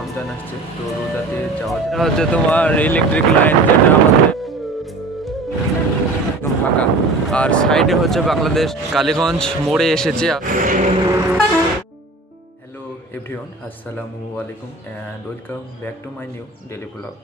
রমজান আসছে, তো রোজাতে যাওয়া হচ্ছে তোমার ইলেকট্রিক লাইন, যেটা আমাদের একদম ফাঁকা। আর সাইডে হচ্ছে বাংলাদেশ কালীগঞ্জ মোড়ে এসেছে। হ্যালো এভরিওয়ান, আসসালামু আলাইকুম and welcome back to my new daily blog.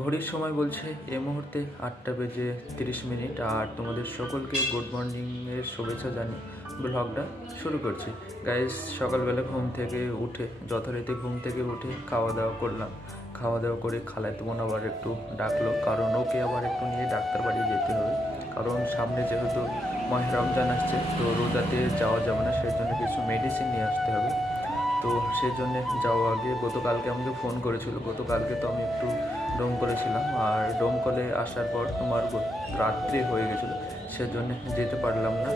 ঘড়ির সময় বলছে এই মুহূর্তে 8:30 আর তোমাদের সকলকে গুড মর্নিংয়ের শুভেচ্ছা জানিয়ে ব্লগটা শুরু করছি। গাইস, সকালবেলা ঘুম থেকে উঠে যথারীতি ঘুম থেকে উঠে খাওয়া দাওয়া করলাম। খাওয়া দাওয়া করে খালাতো বোন আবার একটু ডাকলো, কারণ ওকে আবার একটু নিয়ে ডাক্তার বাড়ি যেতে হবে, কারণ সামনে যেহেতু মাহে রমজান আসছে, তো রোজাতে যাওয়া যাবে না, সেই জন্য কিছু মেডিসিন নিয়ে আসতে হবে। তো সেই জন্যে যাওয়া আগে গতকালকে আমাকে ফোন করেছিল। গতকালকে তো আমি একটু ডোম করেছিলাম, আর ডোম কলে আসার পর তোমার রাত্রি হয়ে গেছিলো, সেজন্য যেতে পারলাম না।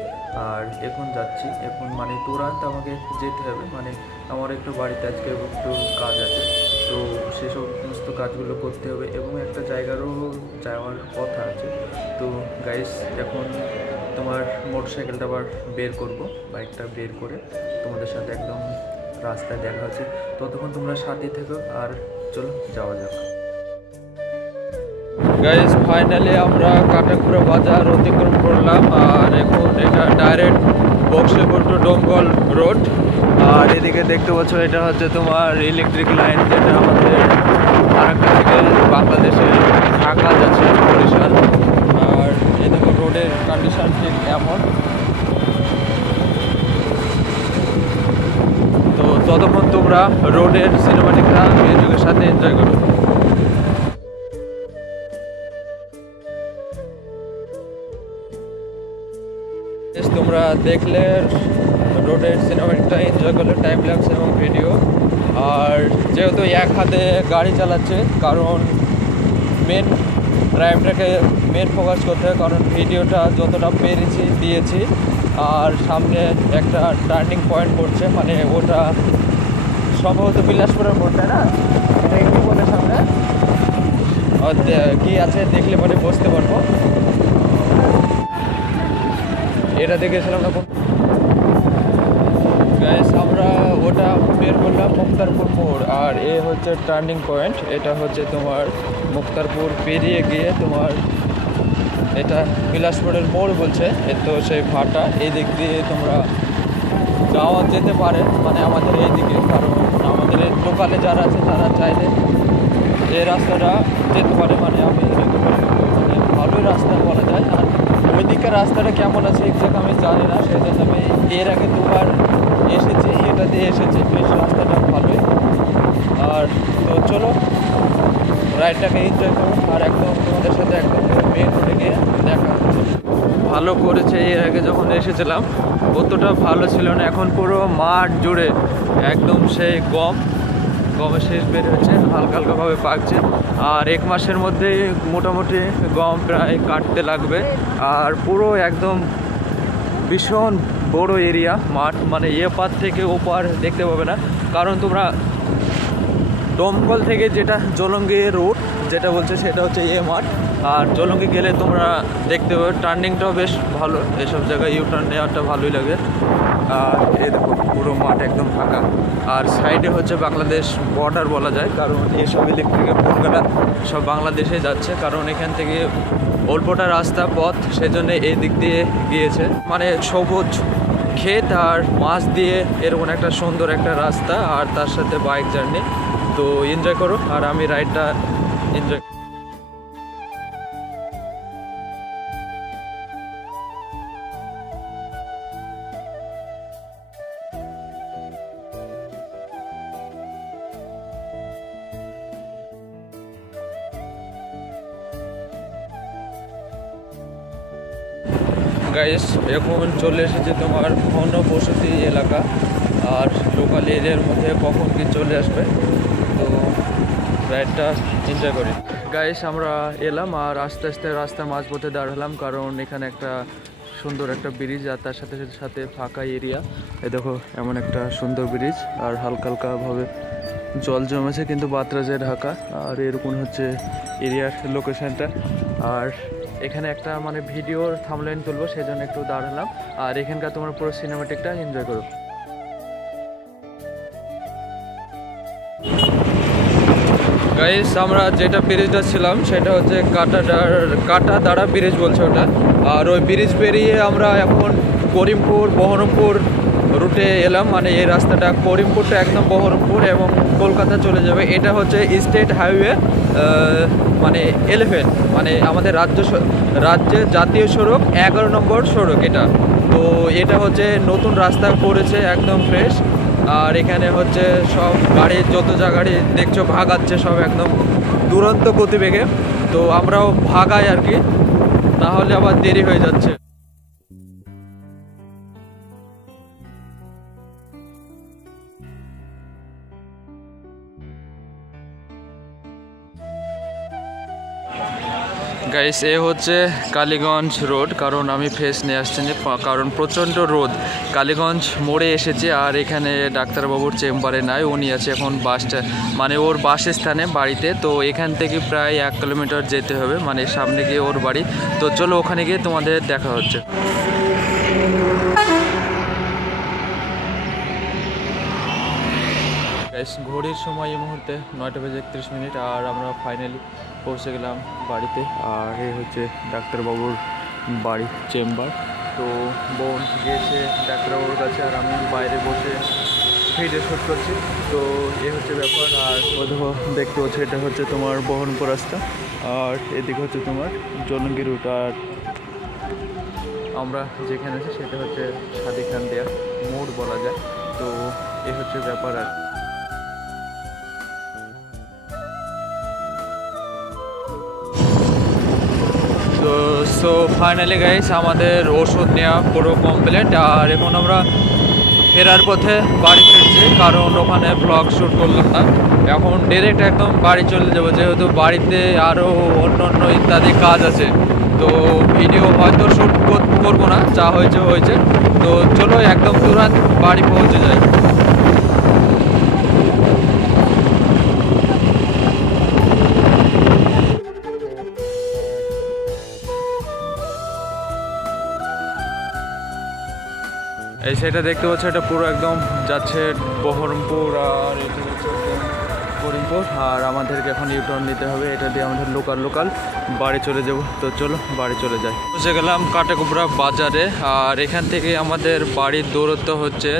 আর এখন যাচ্ছি, এখন মানে তুরান্ত আমাকে যেতে হবে, মানে আমার একটু বাড়িতে আজকে একটু কাজ আছে, তো সেসব সমস্ত কাজগুলো করতে হবে এবং একটা জায়গারও যাওয়ার কথা আছে। তো গাইস, এখন তোমার মোটরসাইকেলটা আবার বের করব, বাইকটা বের করে তোমাদের সাথে একদম রাস্তায় দেখা হচ্ছে। ততক্ষণ তোমরা সাথে থেকো, আর চলো যাওয়া যাক। গাইস, ফাইনালি আমরা কাটাকুড়া বাজার অতিক্রম করলাম, আর এখন এটা direct Baksipur to Domkal road. আর এদিকে দেখতে পাচ্ছ, এটা হচ্ছে তোমার ইলেকট্রিক লাইন, যেটা আমাদের আরেকটা থেকে বাংলাদেশের ঢাকা যাচ্ছে বরিশাল। আর এদিকে রোডের কন্ডিশন ঠিক এমন। তো ততক্ষণ তোমরা রোডের সিনেমাটিকটা মিউজিকের সাথে এনজয় করো। তোমরা দেখলে রোডের সিনেমাটিকটা এনজয় করলে টাইম ল্যাপস এবং ভিডিও। আর যেহেতু এক হাতে গাড়ি চালাচ্ছে, কারণ মেন ড্রাইভটাকে মেন ফোকাস করতে হয়, কারণ ভিডিওটা যতটা পেরেছি দিয়েছি। আর সামনে একটা টার্নিং পয়েন্ট পড়ছে, মানে ওটা সম্ভবত বিলাসপুরের মোড়টা না, একটু বলে সামনে কি আছে দেখলে পরে বুঝতে পারবো। এটা দেখেছিলাম না গাইস, আমরা ওটা বের করলাম মুক্তারপুর মোড়, আর এ হচ্ছে টার্নিং পয়েন্ট। এটা হচ্ছে তোমার মুক্তারপুর পেরিয়ে গিয়ে তোমার এটা বিলাসপুরের মোড় বলছে, তো সেই ভাটা এই দিক দিয়ে তোমরা যাওয়া যেতে পারে, মানে আমাদের এই দিকে, কারণ আমাদের লোকালে যারা আছে তারা চাইলে এই রাস্তাটা যেতে পারে, মানে আমি মানে ভালোই রাস্তা বলা যায়। আর ওই দিকের রাস্তাটা কেমন আছে এক্সাক্ট আমি জানি না, সেই জন্য আমি এর আগে দুবার এসেছি, এটা দিয়ে এসেছি, বেশ রাস্তাটা ভালোই। আর তো চলো রাইডটাকে এনজয় করো, আর একদম তোমাদের সাথে একদম মেন রোডে গিয়ে দেখা হচ্ছে। ভালো করেছে, এর আগে যখন এসেছিলাম অতটা ভালো ছিল না, এখন পুরো মাঠ জুড়ে একদম সেই গমের শেষ বের হচ্ছে, হালকা হালকাভাবে পাকছে। আর 1 মাসের মধ্যে মোটামুটি গম প্রায় কাটতে লাগবে। আর পুরো একদম ভীষণ বড় এরিয়া মাঠ, মানে এ পার থেকে ও পার দেখতে পাবে না, কারণ তোমরা দমকল থেকে যেটা জলঙ্গি রুট যেটা বলছে সেটা হচ্ছে এ মাঠ। আর জলঙ্গি গেলে তোমরা দেখতে পাবে টার্নিংটাও বেশ ভালো, এসব জায়গায় ইউ টার্ন নেওয়াটা ভালোই লাগে। আর এই দেখো পুরো মাঠ একদম ফাঁকা, আর সাইডে হচ্ছে বাংলাদেশ বর্ডার বলা যায়, কারণ এইসব ইলেকট্রিকের পোলগুলা সব বাংলাদেশে যাচ্ছে, কারণ এখান থেকে অল্পটা রাস্তা পথ, সেজন্য এই দিক দিয়ে গিয়েছে, মানে সবুজ ক্ষেত আর মাছ দিয়ে এরকম একটা সুন্দর একটা রাস্তা, আর তার সাথে বাইক জার্নি। তো এনজয় করো, আর আমি রাইডটা এনজয়। গাইস, এখন চলে এসেছে তোমার ঘনবসতি এলাকা, আর লোকাল এরিয়ার মধ্যে কখন কি চলে আসবে, তো রাইডটা এনজয় করি। গাইস, আমরা এলাম, আর আস্তে আস্তে রাস্তা মাঝপথে দাঁড়ালাম, কারণ এখানে একটা সুন্দর একটা ব্রিজ, আর তার সাথে সাথে ফাঁকা এরিয়া। এই দেখো এমন একটা সুন্দর ব্রিজ, আর হালকা হালকাভাবে জল জমেছে, কিন্তু বাতরাজে ঢাকা। আর এরকম হচ্ছে এরিয়ার লোকেশনটা। আর এখানে একটা মানে ভিডিওর থাম্বনেইল তুলবো, সেই জন্য একটু দাঁড়ালাম। আর এখানকার তোমরা পুরো সিনেমাটিকটা এনজয় করো। গাইস আমরা যেটা ব্রিজটা ছিলাম সেটা হচ্ছে কাটাদাড়া ব্রিজ বলছে ওটা। আর ওই ব্রিজ পেরিয়ে আমরা এখন করিমপুর বহরমপুর রুটে এলাম। মানে এই রাস্তাটা করিমপুরটা একদম বহরমপুর এবং কলকাতা চলে যাবে। এটা হচ্ছে স্টেট হাইওয়ে মানে 11, মানে আমাদের রাজ্যের জাতীয় সড়ক 11 নম্বর সড়ক এটা। তো এটা হচ্ছে নতুন রাস্তা করেছে একদম ফ্রেশ। আর এখানে হচ্ছে সব গাড়ি, যত যা গাড়ি দেখছো ভাগাচ্ছে সব একদম দুরন্ত গতিবেগে। তো আমরাও ভাগাই আর কি, না হলে আবার দেরি হয়ে যাচ্ছে। গাইস এ হচ্ছে কালীগঞ্জ রোড, কারণ আমি ফেস নিয়ে আসছি কারণ প্রচণ্ড রোদ। কালীগঞ্জ মোড়ে এসেছি আর এখানে ডাক্তারবাবুর চেম্বারে নাই, উনি আছে এখন মানে ওর বাসস্থানে বাড়িতে। তো এখান থেকে প্রায় 1 কিলোমিটার যেতে হবে, মানে সামনে গিয়ে ওর বাড়ি। তো চলো ওখানে গিয়ে তোমাদের দেখা হচ্ছে। ঘড়ির সময় এই মুহূর্তে 9:31 আর আমরা ফাইনালি পৌঁছে গেলাম বাড়িতে। আর এই হচ্ছে ডাক্তারবাবুর বাড়ি চেম্বার। তো বোন গিয়েছে ডাক্তারবাবুর কাছে আর আমি বাইরে বসে ফিরে শুট করছি। তো এ হচ্ছে ব্যাপার। আর দেখো দেখতে হচ্ছে এটা হচ্ছে তোমার বহরমপুর রাস্তা আর এদিকে হচ্ছে তোমার জলঙ্গি রুট। আর আমরা যেখানে আছি সেটা হচ্ছে সাদি খান দেয়া মোড় বলা যায়। তো এ হচ্ছে ব্যাপার। আর সো ফাইনালি গাইস আমাদের ওষুধ নেওয়া পুরো কমপ্লিট। আর এখন আমরা ফেরার পথে বাড়ি ফিরছি, কারণ ওখানে ব্লগ শ্যুট করলাম না। এখন ডিরেক্ট একদম বাড়ি চলে যাবো, যেহেতু বাড়িতে আরও অন্য ইত্যাদি কাজ আছে। তো ভিডিও হয়তো শ্যুট করবো না, যা হয়েছে। তো চলো একদম তুরন্ত বাড়ি পৌঁছে যাই। এই সেটা দেখতে পাচ্ছ, এটা পুরো একদম যাচ্ছে বহরমপুর আর এটা হচ্ছে করিমপুর। আর আমাদেরকে এখন ইউটার্ন নিতে হবে, এটা দিয়ে আমাদের লোকাল বাড়ি চলে যাব। তো চলো বাড়ি চলে যাই। পৌঁছে গেলাম কাটাকুবরা বাজারে। আর এখান থেকে আমাদের বাড়ির দূরত্ব হচ্ছে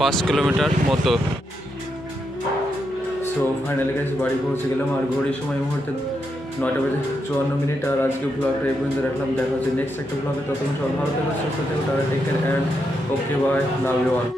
5 কিলোমিটার মতো। সো ফাইনালি গেছে বাড়ি পৌঁছে গেলাম। আর ঘড়ির সময় মুহূর্তে 9:54। আর আজকে ব্লগটা এই পর্যন্ত রাখলাম। দেখা হচ্ছে নেক্সট একটা ব্লগে। ততক্ষণ সব ভালো থাকবে, সুস্থ থাকবে। তারা take care and okay bye, love you all.